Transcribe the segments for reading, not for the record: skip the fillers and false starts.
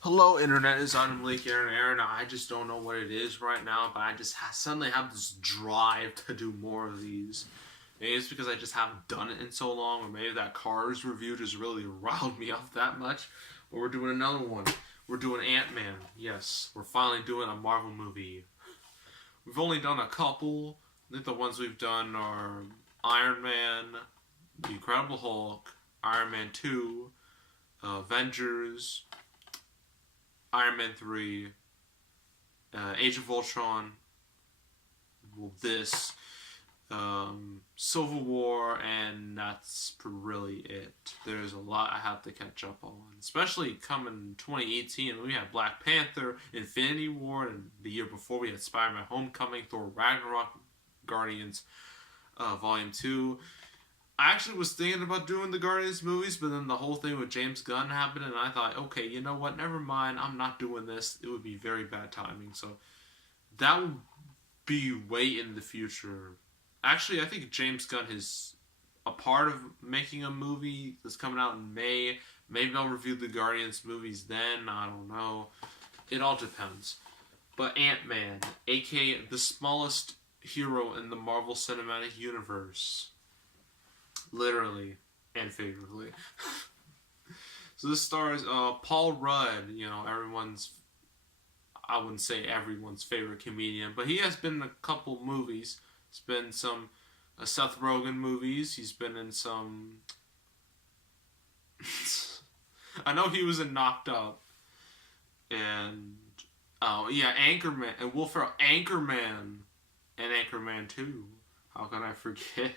Hello, Internet. It's Autumn Lake Aaron. I just don't know what it is right now, but I just suddenly have this drive to do more of these. Maybe it's because I just haven't done it in so long, or maybe that Cars review just really riled me up that much. But we're doing another one. We're doing Ant-Man. Yes, we're finally doing a Marvel movie. We've only done a couple. I think the ones we've done are Iron Man, The Incredible Hulk, Iron Man 2, Avengers, Iron Man 3, Age of Ultron, well, this, Civil War, and that's really it. There's a lot I have to catch up on, especially coming 2018. We had Black Panther, Infinity War, and the year before we had Spider-Man Homecoming, Thor Ragnarok, Guardians Volume 2. I actually was thinking about doing the Guardians movies, but then the whole thing with James Gunn happened, and I thought, okay, you know what? Never mind. I'm not doing this. It would be very bad timing. So that would be way in the future. Actually, I think James Gunn is a part of making a movie that's coming out in May. Maybe I'll review the Guardians movies then. I don't know. It all depends. But Ant-Man, aka the smallest hero in the Marvel Cinematic Universe, literally and figuratively. So this stars Paul Rudd, everyone's, I wouldn't say everyone's favorite comedian, but he has been in a couple movies. He's been in some Seth Rogen movies. He's been in some. I know he was in Knocked Up, and oh yeah, Anchorman and Will Ferrell, Anchorman, and Anchorman 2. How can I forget?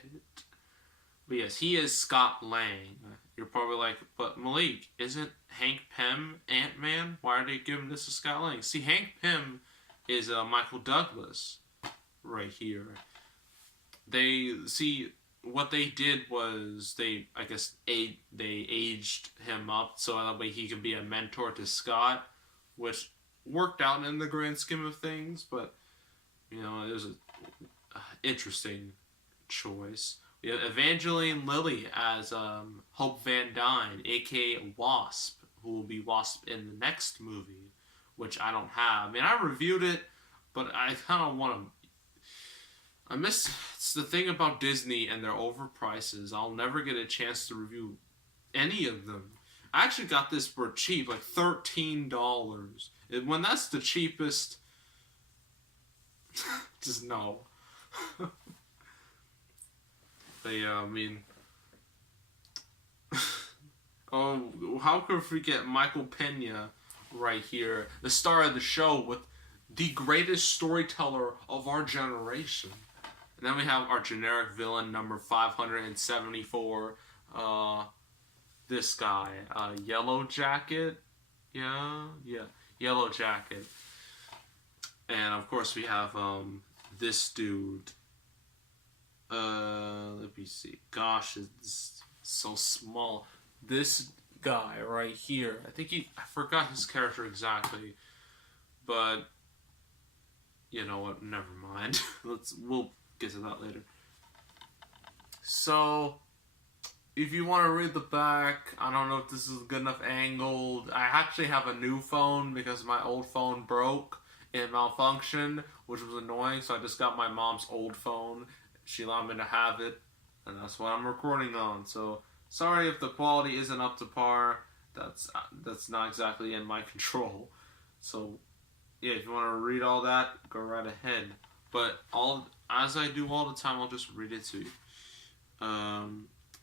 But yes, he is Scott Lang. You're probably like, but Malik, isn't Hank Pym Ant-Man? Why are they giving this to Scott Lang? See, Hank Pym is Michael Douglas right here. They see what they did was they aged him up so that way he can be a mentor to Scott, which worked out in the grand scheme of things. But it was an interesting choice. We have Evangeline Lilly as Hope Van Dyne, aka Wasp, who will be Wasp in the next movie, which I don't have. I mean, I reviewed it, but I kind of want to. It's the thing about Disney and their overprices. I'll never get a chance to review any of them. I actually got this for cheap, like $13. When that's the cheapest, just no. But yeah, I mean, oh, how could we forget Michael Pena right here, the star of the show with the greatest storyteller of our generation. And then we have our generic villain, number 574, this guy, Yellow Jacket, yeah, Yellow Jacket. And of course we have this dude. Let me see. Gosh, it's so small. This guy right here. I forgot his character exactly. But you know what? Never mind. We'll get to that later. So, if you want to read the back, I don't know if this is good enough angled. I actually have a new phone because my old phone broke and malfunctioned, which was annoying. So I just got my mom's old phone. She allowed me to have it, and that's what I'm recording on. So sorry if the quality isn't up to par. That's not exactly in my control. So yeah, if you want to read all that, go right ahead. But as I do all the time, I'll just read it to you.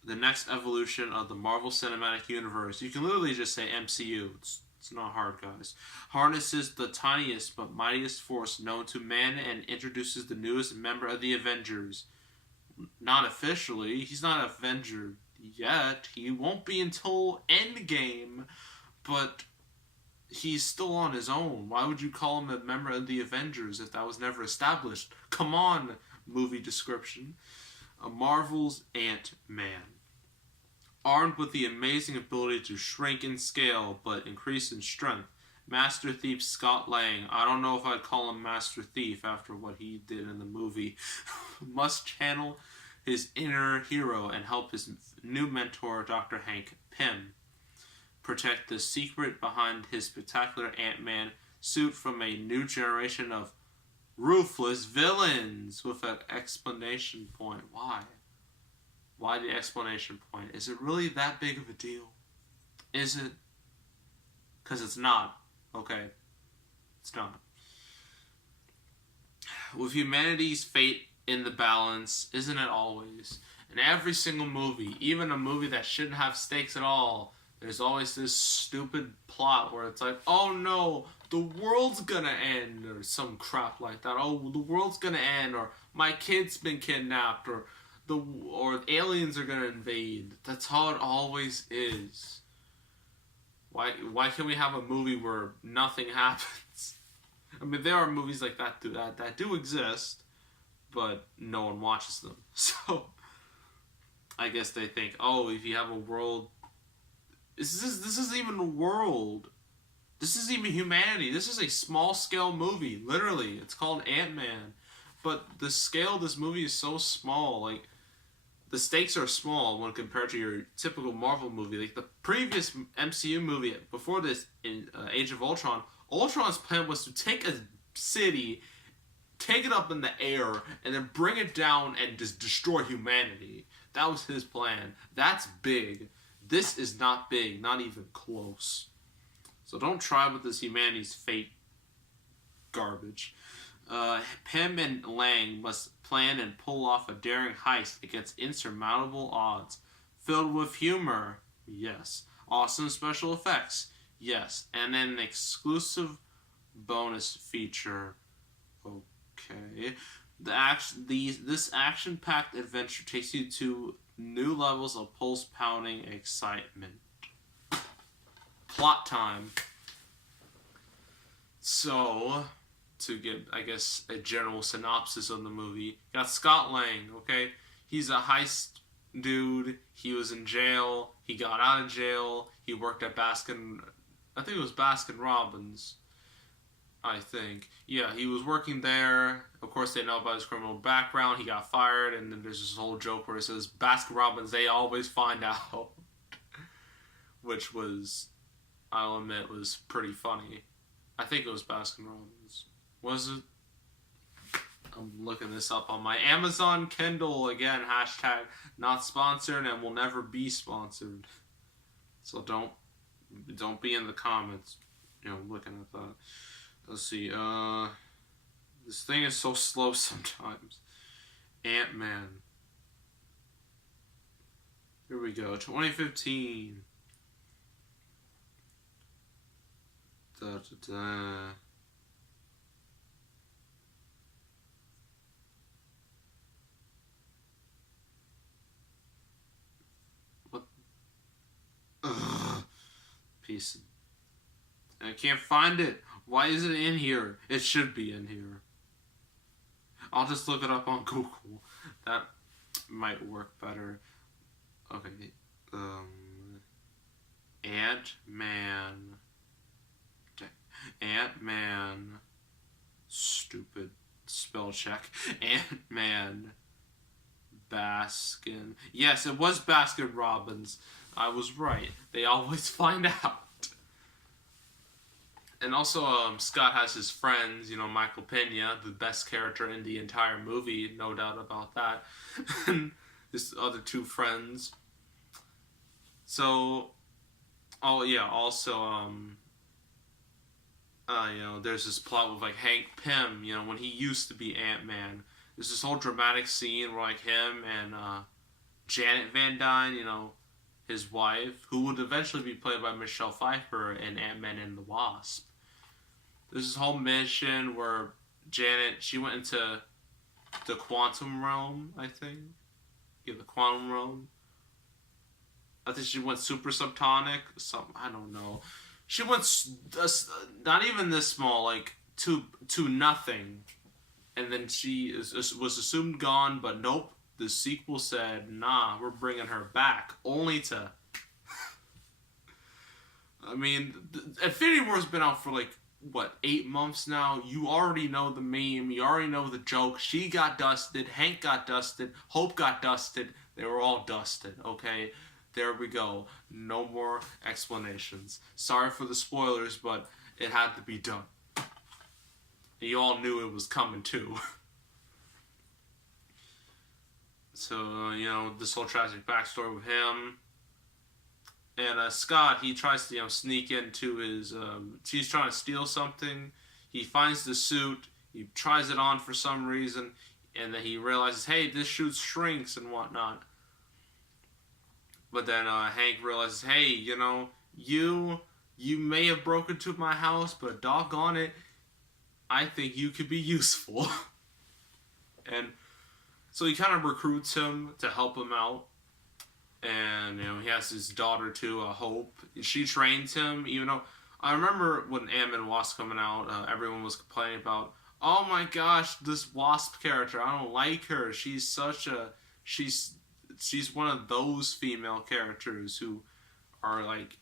The next evolution of the Marvel Cinematic Universe. You can literally just say MCU. It's not hard, guys. Harnesses the tiniest but mightiest force known to man and introduces the newest member of the Avengers. Not officially. He's not an Avenger yet. He won't be until Endgame, but he's still on his own. Why would you call him a member of the Avengers if that was never established? Come on, movie description. Marvel's Ant-Man. Armed with the amazing ability to shrink in scale but increase in strength, Master Thief Scott Lang, I don't know if I'd call him Master Thief after what he did in the movie, must channel his inner hero and help his new mentor, Dr. Hank Pym, protect the secret behind his spectacular Ant-Man suit from a new generation of ruthless villains with an explanation point. Why? Why the explanation point? Is it really that big of a deal? Is it? Because it's not. Okay? It's not. With humanity's fate in the balance, isn't it always? In every single movie, even a movie that shouldn't have stakes at all, there's always this stupid plot where it's like, oh no, the world's gonna end, or some crap like that. Oh, the world's gonna end, or my kid's been kidnapped, or aliens are gonna invade. That's how it always is. Why can't we have a movie where nothing happens? I mean, there are movies like that do exist, but no one watches them. So I guess they think, oh, if you have a world, this isn't even a world. This isn't even humanity. This is a small scale movie. Literally, it's called Ant-Man, but the scale of this movie is so small. Like, the stakes are small when compared to your typical Marvel movie. Like the previous MCU movie before this, in Age of Ultron, Ultron's plan was to take a city, take it up in the air, and then bring it down and just destroy humanity. That was his plan. That's big. This is not big, not even close. So don't try with this humanity's fate garbage. Pym and Lang must plan and pull off a daring heist against insurmountable odds. Filled with humor, yes. Awesome special effects, yes. And then an exclusive bonus feature, okay. This action-packed adventure takes you to new levels of pulse-pounding excitement. Plot time. So, to give, I guess, a general synopsis of the movie, got Scott Lang, okay? He's a heist dude. He was in jail. He got out of jail. He worked at Baskin Robbins, I think. Yeah, he was working there. Of course, they know about his criminal background. He got fired, and then there's this whole joke where it says, Baskin Robbins, they always find out. Which was, I'll admit, was pretty funny. I think it was Baskin Robbins. Was it? I'm looking this up on my Amazon Kindle again. Hashtag not sponsored and will never be sponsored. So don't be in the comments, looking at that. Let's see. This thing is so slow sometimes. Ant-Man. Here we go. 2015. Da, da, da. What? Ugh. Piece of... I can't find it. Why is it in here? It should be in here. I'll just look it up on Google. That might work better. Okay. Ant-Man. Ant-Man. Stupid spell check. Ant-Man. Baskin. Yes, it was Baskin Robbins. I was right. They always find out. And also, Scott has his friends, Michael Pena, the best character in the entire movie, no doubt about that. And his other two friends. So, also, there's this plot with, Hank Pym, when he used to be Ant-Man. There's this whole dramatic scene where, him and Janet Van Dyne, his wife, who would eventually be played by Michelle Pfeiffer in Ant-Man and the Wasp. There's this whole mission where Janet, she went into the quantum realm, I think. Yeah, the quantum realm. I think she went super subtonic. I don't know. She went not even this small, to nothing. And then she was assumed gone, but nope. The sequel said, nah, we're bringing her back. Only to... I mean, Infinity War's been out for 8 months now? You already know the meme. You already know the joke. She got dusted. Hank got dusted. Hope got dusted. They were all dusted, okay? There we go. No more explanations. Sorry for the spoilers, but it had to be done. You all knew it was coming too. So, this whole tragic backstory with him. And Scott, he tries to, sneak into his, he's trying to steal something. He finds the suit. He tries it on for some reason. And then he realizes, hey, this suit shrinks and whatnot. But then Hank realizes, hey, you may have broken into my house, but doggone it, I think you could be useful. And so he kind of recruits him to help him out. And, he has his daughter too, Hope. She trains him, even though... I remember when Ant-Man Wasp coming out, everyone was complaining about, oh my gosh, this Wasp character, I don't like her. She's one of those female characters who are like...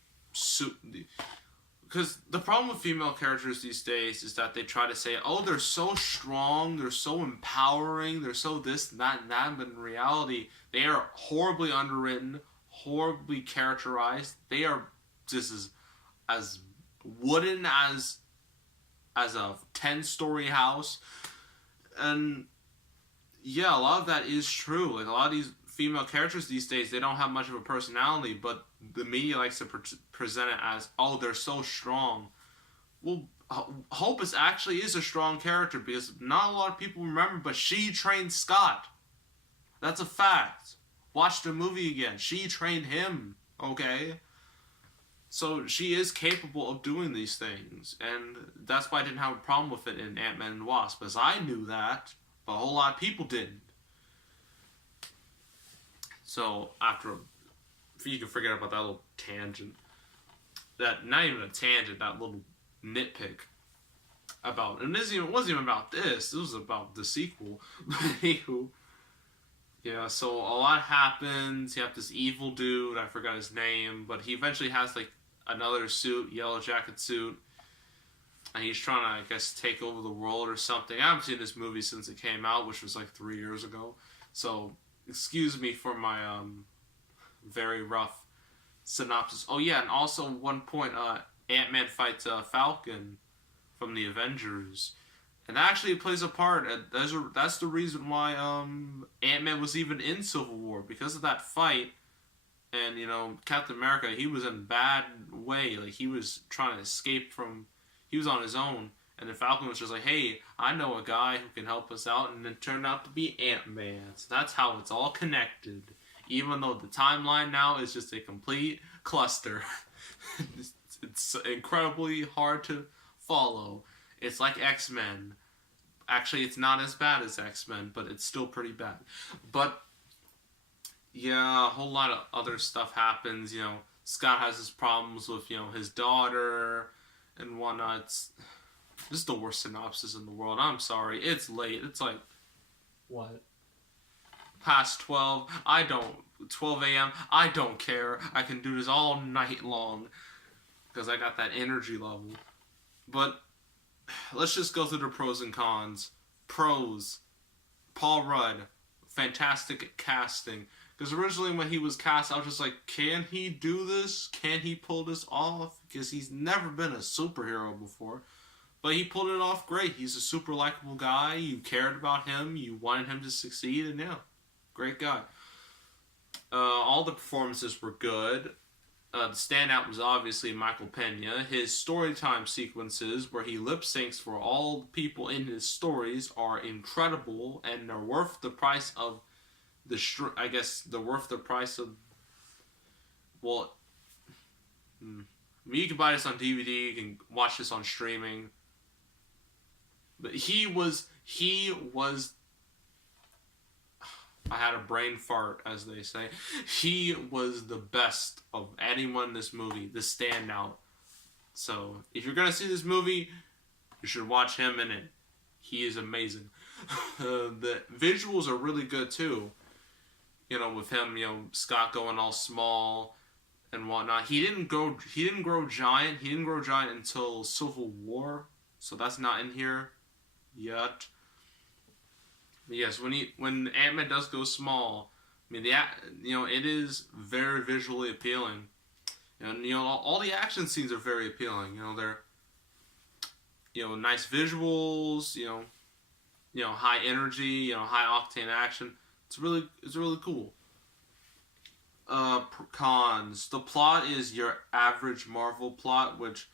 Because the problem with female characters these days is that they try to say, oh, they're so strong, they're so empowering, they're so this, and that, but in reality, they are horribly underwritten, horribly characterized. They are just as wooden as a 10-story house. And yeah, a lot of that is true. Like, a lot of these female characters these days, they don't have much of a personality, but the media likes to present it as, oh, they're so strong. Well, Hope is a strong character because not a lot of people remember, but she trained Scott. That's a fact. Watch the movie again. She trained him, okay? So she is capable of doing these things, and that's why I didn't have a problem with it in Ant-Man and Wasp, because I knew that, but a whole lot of people didn't. So you can forget about that little tangent. Not even a tangent, that little nitpick about, and it wasn't even about this, it was about the sequel. Anywho, yeah, so a lot happens. You have this evil dude, I forgot his name, but he eventually has like another suit, Yellow Jacket suit, and he's trying to, I guess, take over the world or something. I haven't seen this movie since it came out, which was like 3 years ago, so excuse me for my very rough synopsis. Oh yeah, and also one point, Ant-Man fights Falcon from the Avengers, and that actually plays a part. That's the reason why Ant-Man was even in Civil War, because of that fight. And Captain America, he was in a bad way. Like, he was trying to escape from. He was on his own, and then Falcon was just like, "Hey, I know a guy who can help us out," and it turned out to be Ant-Man. So that's how it's all connected. Even though the timeline now is just a complete cluster. It's incredibly hard to follow. It's like X-Men. Actually, it's not as bad as X-Men, but it's still pretty bad. But yeah, a whole lot of other stuff happens. Scott has his problems with, his daughter and whatnot. This is the worst synopsis in the world. I'm sorry. It's late. It's like... What? Past 12. 12 a.m. I don't care. I can do this all night long. Because I got that energy level. But let's just go through the pros and cons. Pros. Paul Rudd. Fantastic casting. Because originally when he was cast, I was just like, can he do this? Can he pull this off? Because he's never been a superhero before. But he pulled it off great. He's a super likable guy. You cared about him. You wanted him to succeed. And yeah, great guy. All the performances were good. The standout was obviously Michael Pena. His storytime sequences, where he lip syncs for all the people in his stories, are incredible. And they're worth the price of... Well, you can buy this on DVD, you can watch this on streaming. But he was... I had a brain fart, as they say. He was the best of anyone in this movie, the standout. So, if you're gonna see this movie, you should watch him in it. He is amazing. The visuals are really good, too. With him, Scott going all small and whatnot. He didn't grow giant. He didn't grow giant until Civil War, so that's not in here yet. But yes, when Ant-Man does go small, I mean, it is very visually appealing, and all the action scenes are very appealing. They're nice visuals. High energy. High octane action. It's really cool. Cons. The plot is your average Marvel plot, which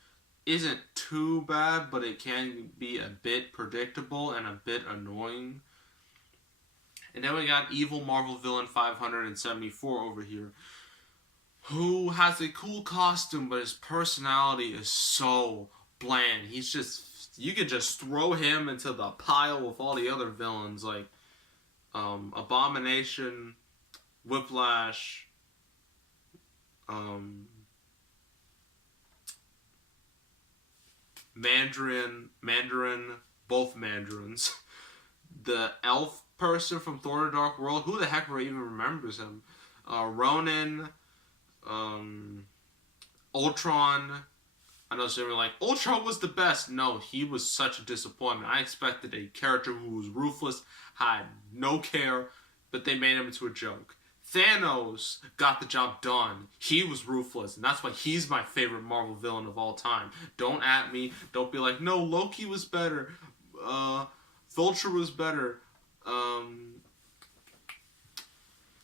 isn't too bad, but it can be a bit predictable and a bit annoying. And then we got evil Marvel villain 574 over here, who has a cool costume, but his personality is so bland. You could just throw him into the pile with all the other villains, like Abomination, Whiplash, Mandarin, both Mandarins, the elf person from Thor: The Dark World. Who the heck even remembers him? Ronan, Ultron. I know some are like, Ultron was the best. No, he was such a disappointment. I expected a character who was ruthless, had no care, but they made him into a joke. Thanos got the job done. He was ruthless, and that's why he's my favorite Marvel villain of all time. Don't at me. Don't be like, no, Loki was better. Vulture was better.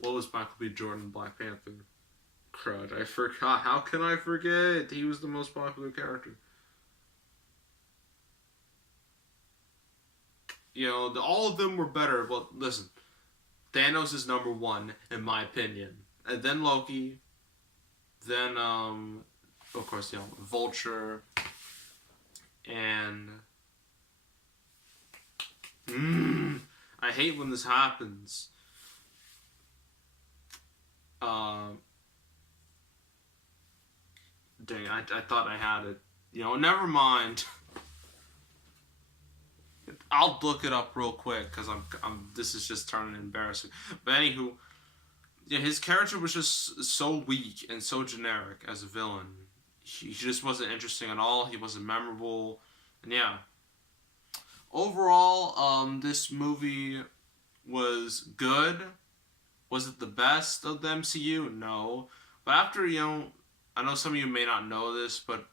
What was Michael B. Jordan in Black Panther? Crud, I forgot. How can I forget? He was the most popular character. All of them were better, but listen. Thanos is number one, in my opinion. And then Loki. Then, of course, Vulture. And... I hate when this happens. Dang, I thought I had it. Never mind. I'll look it up real quick because this is just turning embarrassing. But anywho, his character was just so weak and so generic as a villain. He just wasn't interesting at all. He wasn't memorable, and yeah. Overall, this movie was good. Was it the best of the MCU? No. But after, I know some of you may not know this, but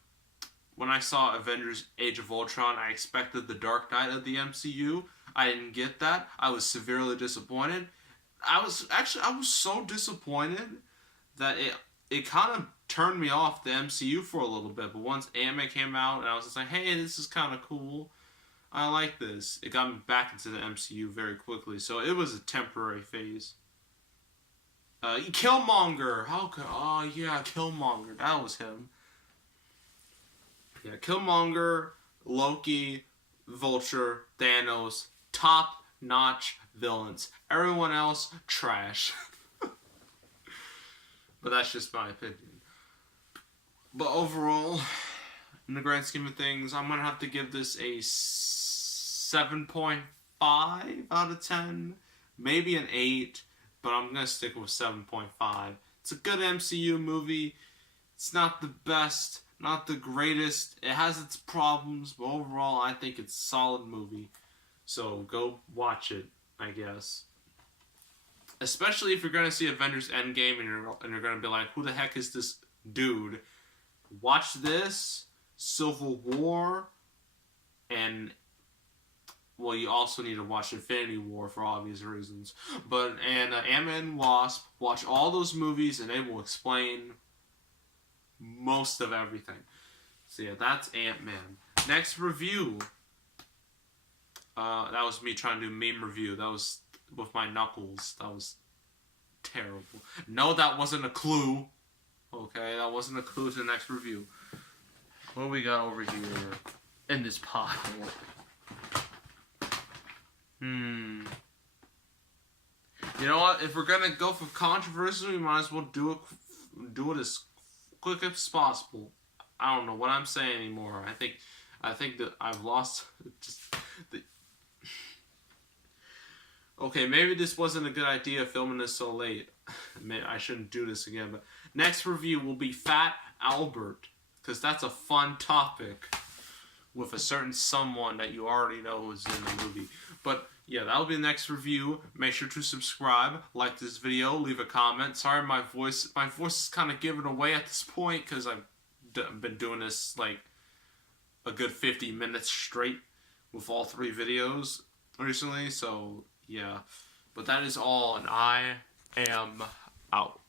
when I saw Avengers Age of Ultron, I expected the Dark Knight of the MCU. I didn't get that. I was severely disappointed. I was so disappointed that it kind of turned me off the MCU for a little bit. But once Ant-Man came out, and I was just like, hey, this is kind of cool. I like this. It got me back into the MCU very quickly. So it was a temporary phase. Killmonger. Oh yeah, Killmonger. That was him. Yeah, Killmonger, Loki, Vulture, Thanos, top-notch villains. Everyone else, trash. But that's just my opinion. But overall, in the grand scheme of things, I'm going to have to give this a 7.5 out of 10. Maybe an 8, but I'm going to stick with 7.5. It's a good MCU movie. It's not the best, not the greatest. It has its problems, but overall, I think it's a solid movie. So go watch it, I guess. Especially if you're going to see Avengers Endgame and you're going to be like, who the heck is this dude? Watch this, Civil War, and, well, you also need to watch Infinity War for obvious reasons. But, and Ant-Man and Wasp, watch all those movies and they will explain most of everything. So yeah, that's Ant-Man. Next review. That was me trying to do meme review. That was with my knuckles. That was terrible. No, that wasn't a clue. Okay, that wasn't a clue to the next review. What do we got over here in this pile? You know what? If we're gonna go for controversy, we might as well do it as quick as possible. I don't know what I'm saying anymore. I think that I've lost just the. Okay, maybe this wasn't a good idea filming this so late. Maybe I shouldn't do this again. But next review will be Fat Albert, because that's a fun topic with a certain someone that you already know who's in the movie. But yeah, that'll be the next review. Make sure to subscribe, like this video, leave a comment. Sorry, my voice is kind of giving away at this point because I've been doing this like a good 50 minutes straight with all 3 videos recently. So yeah, but that is all, and I am out.